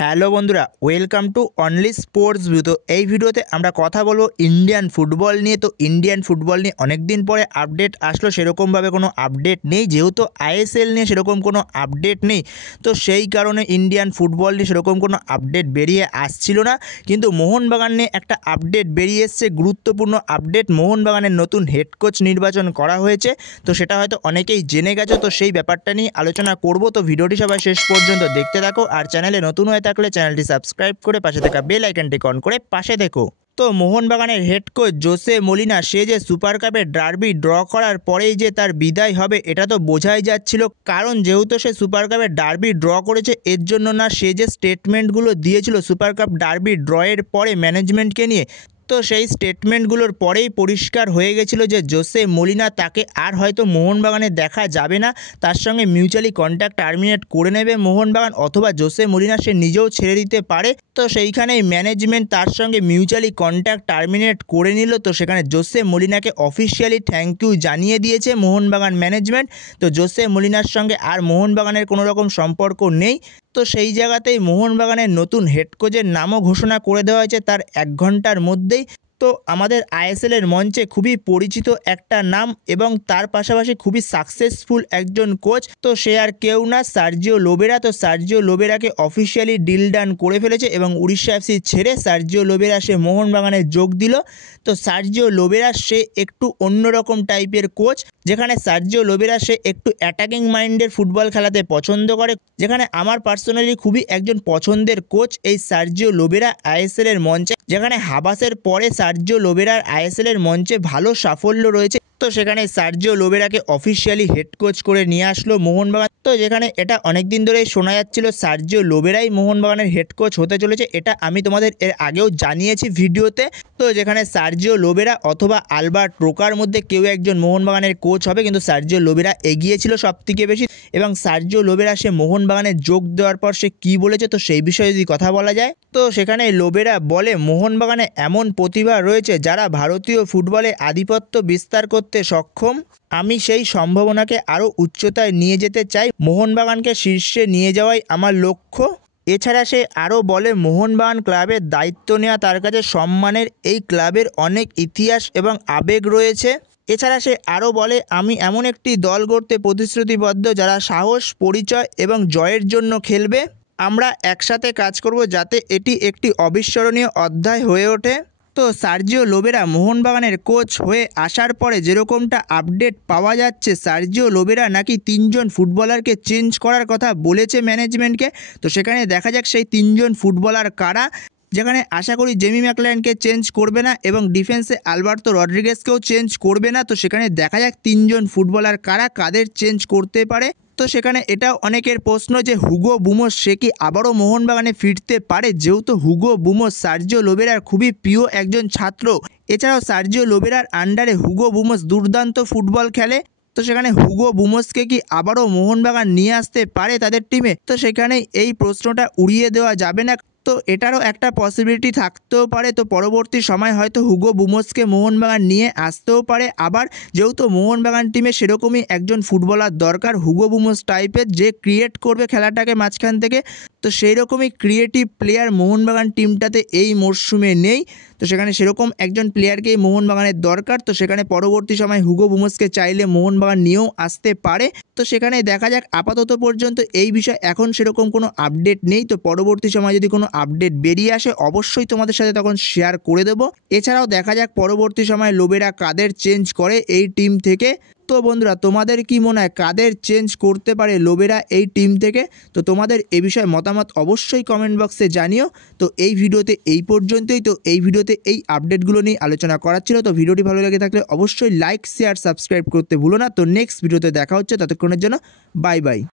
Hello বন্ধুরা, welcome to only sports view. তো এই ভিডিওতে আমরা কথা বলবো ইন্ডিয়ান ফুটবল নিয়ে। তো ইন্ডিয়ান ফুটবল নিয়ে অনেক দিন পরে আপডেট আসলো, সেরকমভাবে কোনো আপডেট নেই, যেহেতু আইএসএল নিয়ে সেরকম কোনো আপডেট নেই। তো সেই কারণে ইন্ডিয়ান ফুটবল নিয়ে সেরকম কোনো আপডেট বেরিয়ে আসছিল না। কিন্তু মোহনবাগান নিয়ে একটা আপডেট বেরিয়ে এসছে, গুরুত্বপূর্ণ আপডেট। মোহনবাগানের নতুন হেড কোচ নির্বাচন করা হয়েছে। তো সেটা হয়তো অনেকেই জেনে গেছো, তো সেই ব্যাপারটা নিয়ে আলোচনা করব। তো ভিডিওটি সবাই শেষ পর্যন্ত দেখতে থাকো, আর চ্যানেলে নতুন হয়ে থাকলে চ্যানেলটি সাবস্ক্রাইব করে পাশে থাকা বেল আইকনটি অন করে পাশে দেখো। তো মোহনবাগানের হেড কোচ জোসে মোলিনা, সে যে সুপার কাপের ডার্বি ড্র করার পরেই যে তার বিদায় হবে এটা তো বোঝাই যাচ্ছিল, কারণ যেহেতু সে সুপার কাপের ডার্বি ড্র করেছে এর জন্য না। সে যে স্টেটমেন্টগুলো দিয়েছিল সুপার কাপ ডার্বি ড্রয়ের পরে ম্যানেজমেন্টকে নিয়ে, তো সেই স্টেটমেন্টগুলোর পরেই পরিষ্কার হয়ে গেছিলো যে জোসে মোলিনা তাকে আর হয়তো মোহনবাগানে দেখা যাবে না, তার সঙ্গে মিউচুয়ালি কন্ট্যাক্ট টার্মিনেট করে নেবে মোহনবাগান, অথবা জোসে মোলিনা সে নিজেও ছেড়ে দিতে পারে। তো সেইখানেই ম্যানেজমেন্ট তার সঙ্গে মিউচুয়ালি কন্ট্যাক্ট টার্মিনেট করে নিল। তো সেখানে জোসে মোলিনাকে অফিসিয়ালি থ্যাংক ইউ জানিয়ে দিয়েছে মোহনবাগান ম্যানেজমেন্ট। তো জোসে মোলিনার সঙ্গে আর মোহনবাগানের কোনো রকম সম্পর্ক নেই। তো সেই জায়গাতেই মোহনবাগানের নতুন হেড কোচের নামও ঘোষণা করে দেওয়া হয়েছে তার 1 ঘন্টার মধ্যেই। তো আমাদের আইএসএলের মঞ্চে খুবই পরিচিত একটা নাম, এবং তার পাশাপাশি খুবই সাকসেসফুল একজন কোচ। তো সে আর কেউ না, সার্জিও লোবেরা। তো সার্জিও লোবেরাকে অফিসিয়ালি ডিল ডান করে ফেলেছে, এবং উড়িষ্যা এফসি ছেড়ে সার্জিও লোবেরা সে মোহনবাগানে যোগ দিল। তো সার্জিও লোবেরা সে একটু অন্যরকম টাইপের কোচ, যেখানে সার্জিও লোবেরা সে একটু অ্যাটাকিং মাইন্ডের ফুটবল খেলাতে পছন্দ করে, যেখানে আমার পার্সোনালি খুবই একজন পছন্দের কোচ এই সার্জিও লোবেরা আইএসএলের মঞ্চে, যেখানে হাবাসের পরে সার্জিও লোবেরার আইএসএলের মঞ্চে ভালো সাফল্য রয়েছে। তো সেখানে সার্জিও লোবেরাকে অফিসিয়ালি হেড কোচ করে নিয়ে আসলো মোহনবাগান। তো যেখানে এটা অনেক দিন ধরেই শোনা যাচ্ছিল সার্জিও লোবেরাই মোহনবাগানের হেড কোচ হতে চলেছে, এটা আমি তোমাদের এর আগেও জানিয়েছি ভিডিওতে। তো যেখানে সার্জিও লোবেরা অথবা আলবার্ট রোকার মধ্যে কেউ একজন মোহনবাগানের কোচ হবে, কিন্তু সার্জিও লোবেরা এগিয়েছিল সবথেকে বেশি। এবং সার্জিও লোবেরা সে মোহনবাগানে যোগ দেওয়ার পর সে কী বলেছে, তো সেই বিষয়ে যদি কথা বলা যায়, তো সেখানে লোবেরা বলে মোহনবাগানে এমন প্রতিভা রয়েছে যারা ভারতীয় ফুটবলে আধিপত্য বিস্তার করতে সক্ষম। আমি সেই সম্ভাবনাকে আরও উচ্চতায় নিয়ে যেতে চাই, মোহনবাগানকে শীর্ষে নিয়ে যাওয়াই আমার লক্ষ্য। এছাড়া সে আরও বলে মোহনবাগান ক্লাবের দায়িত্ব নেওয়া তার কাছে সম্মানের, এই ক্লাবের অনেক ইতিহাস এবং আবেগ রয়েছে। এছাড়া সে আরও বলে আমি এমন একটি দল গড়তে প্রতিশ্রুতিবদ্ধ যারা সাহস, পরিচয় এবং জয়ের জন্য খেলবে। আমরা একসাথে কাজ করব যাতে এটি একটি অবিস্মরণীয় অধ্যায় হয়ে ওঠে। তো সার্জিও লোবেরা মোহনবাগানের কোচ হয়ে আসার পরে যেরকমটা আপডেট পাওয়া যাচ্ছে, সার্জিও লোবেরা নাকি 3 জন ফুটবলারকে চেঞ্জ করার কথা বলেছে ম্যানেজমেন্টকে। তো সেখানে দেখা যাক সেই 3 জন ফুটবলার কারা, যেখানে আশা করি জেমি ম্যাকলারেনকে চেঞ্জ করবে না, এবং ডিফেন্সে আলবার্তো রড্রিগেজকেও চেঞ্জ করবে না। তো সেখানে দেখা যাক 3 জন ফুটবলার কারা, কাদের চেঞ্জ করতে পারে। তো সেখানে এটাও অনেকের প্রশ্ন যে হুগো বুমোস সে কি আবারও মোহনবাগানে ফিরতে পারে, যেহেতু হুগো বুমোস সার্জিও লোবেরার খুবই প্রিয় একজন ছাত্র। এছাড়াও সার্জিও লোবেরার আন্ডারে হুগো বুমোস দুর্দান্ত ফুটবল খেলে। তো সেখানে হুগো বুমোসকে কি আবারও মোহনবাগান নিয়ে আসতে পারে তাদের টিমে, তো সেখানে এই প্রশ্নটা উড়িয়ে দেওয়া যাবে না। তো এটারও একটা পসিবিলিটি থাকতেও পারে। তো পরবর্তী সময় হয়তো হুগো বুমোসকে মোহনবাগান নিয়ে আসতেও পারে আবার, যেহেতু মোহনবাগান টিমে সেরকমই একজন ফুটবলার দরকার হুগো বুমোস টাইপের, যে ক্রিয়েট করবে খেলাটাকে মাঝখান থেকে। তো সেই রকমই ক্রিয়েটিভ প্লেয়ার মোহনবাগান টিমটাতে এই মরশুমে নেই। তো সেখানে সেরকম একজন প্লেয়ারকেই মোহনবাগানের দরকার। তো সেখানে পরবর্তী সময় হুগো বুমোসকে চাইলে মোহনবাগান নিয়েও আসতে পারে। তো সেখানে দেখা যাক, আপাতত পর্যন্ত এই বিষয়ে এখন সেরকম কোনো আপডেট নেই। তো পরবর্তী সময় যদি কোনো আপডেট বেরিয়ে আসে অবশ্যই তোমাদের সাথে তখন শেয়ার করে দেবো। এছাড়াও দেখা যাক পরবর্তী সময় লোবেরা কাদের চেঞ্জ করে এই টিম থেকে। তো বন্ধুরা, তোমাদের কি মনে হয় কাদের চেঞ্জ করতে পারে লোবেরা এই টিম থেকে? তো তোমাদের এ বিষয়ে মতামত অবশ্যই কমেন্ট বক্সে জানিও। তো এই ভিডিওতে এই পর্যন্তই। তো এই ভিডিওতে এই আপডেটগুলো নিয়ে আলোচনা করার ছিল। তো ভিডিওটি ভালো লেগে থাকলে অবশ্যই লাইক, শেয়ার, সাবস্ক্রাইব করতে ভুলো না। তো নেক্সট ভিডিওতে দেখা হচ্ছে, ততক্ষণের জন্য বাই বাই।